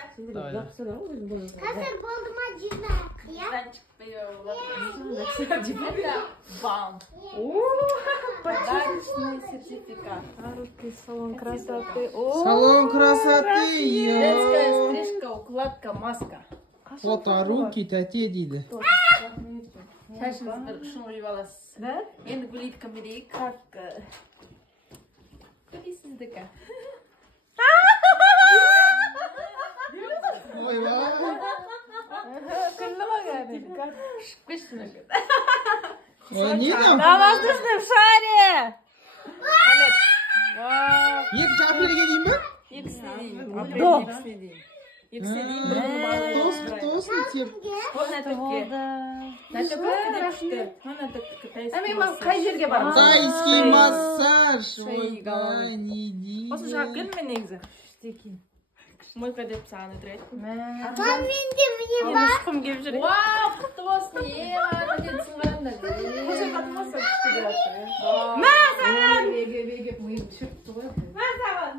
Hazır buldum acıda. Ben çıkmıyor. Бам. Подарочный сертификат. Салон красоты. Салон красоты. Детская стрижка, укладка, маска. Фото руки тәте дейді. Шашыңыз бір ұшын ойып аласыз. Да? Енді гулиткам берейік. Как? Сіздікі. Ойбай. Кіліма кәді. Шықпешсің. Ой, не там? На воздушном шаре! Ет жапырге дейін ба? Екісіне дейін. До. Екісіне дейін. Екісіне дейін. Тосын теп. Ona tökki. На tökki de күшті. Ona tökki. Қай жерге барамыз? Тайский массаж. Шеи Ойбай, не дейін. Осы жағып келдің мен негізі? Мойка деп саған өтірет. Там менде мне бар. Ұшқым келіп жүр. Вау, құтты болсын. Пакет сыңғарымда. Осы қатымаса күшті болады. Мәсәлән! Беге, миым түсіріпті ғой. Мәсәлән!